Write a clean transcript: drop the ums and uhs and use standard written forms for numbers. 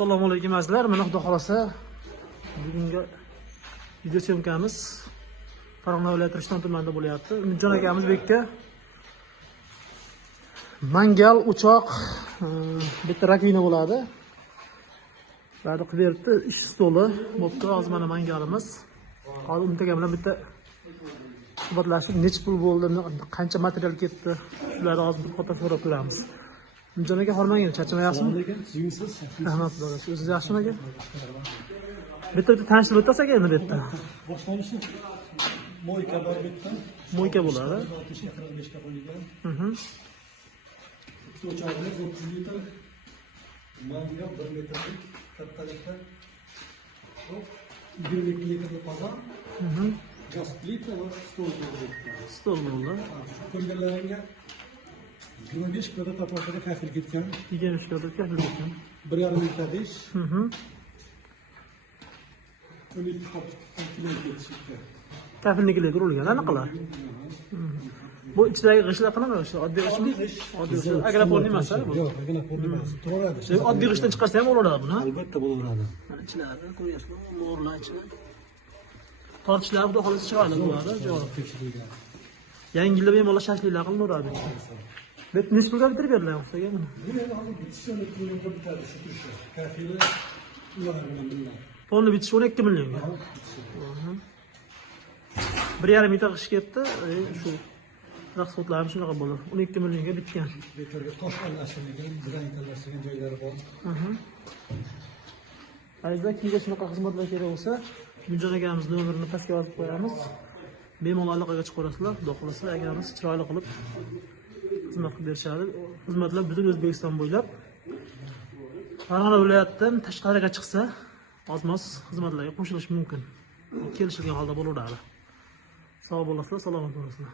Assalomu alaykum azizlar. Mana xudo xolasa bugungi video syomkamiz Farg'ona viloyati Rishton tumanida bo'lyapti. Umidjon akamiz bu yerga mangal, o'choq, bitta rakvina bo'ladi. Ba'di qilib beribdi, ish stoli bo'pti. Hozir mana mangalimiz. Hozir Umid aka bilan bitta suhbatlashib, necha pul bo'ldi, qancha material ketdi, shularni hozir bir foto so'rab ko'ramiz. Umidjon aka, hormanglar, charchamayapsizmi? Rahmat bo'lsin. O'zingiz yaxshimi aka? Bitta tanishib o'tasiz aka endi bu yerda. Boshlanishi moyka bor bitta. Moyka bo'ladi. 45 ga qo'yilgan. O'chog'imiz 30 litr. Manga 1 metrlik kattalikda. 1 litrli qozon. Gaz plita va stol bo'ldi. Stol bo'ldi. Ko'rganlaringga 25 kvadrat atrofida kafil ketgan. 25 kvadrat kafil ketgan. 1,5 litr ish. 12 qop kilo ketishdi. Kafilnikiga urilgan, anaqalar. Bu ichidagi g'ishtlar qanaqa g'isht? Oddiy g'isht. Oddiy g'isht. Agroporni emas bu. Yo'q, agroporni emas. To'g'ri. Oddiy g'ishtdan chiqarsa ham bo'laveradi buni. Albatta bo'laveradi. Mana ichlarida ko'ryapsizmi? Mo'rlar ichida. Tortishlar xudo xolasa chiqadi bo'ladi, javob Tekshirilgan. Yangi yilda bemalol shashliklar qilinadi. Bet necha pulga bitirib berdilar o'xshaga buni? Bu yerda hozir bitishini qo'yib bitadi shu turishda. Kafili ular bilan birga. Ponni bitishi 12 millionga. 1,5 metr g'isht ketdi. Shu rasxodlar shunaqa bo'ldi. 12 millionga bitgan. Bekorga tosh alashtirilgan, bilan talashtirgan joylari bor. Aizda kimga shunaqa xizmatlar kerak bo'lsa, Umidjon akamiz nomerini pastga yozib qo'yamiz. Bemalol aloqaga chiqaverasizlar. Xudo xolasa akamiz chiroyli qilib xizmat qilib berishadi. Xizmatlar butun O'zbekiston bo'ylab. Farg'ona viloyatidan tashqariga chiqsa, ozmoz xizmatlarga qo'shilish mumkin. Kelishilgan holda bo'laveradi. Sog' bo'lasizlar, salomat bo'lasizlar.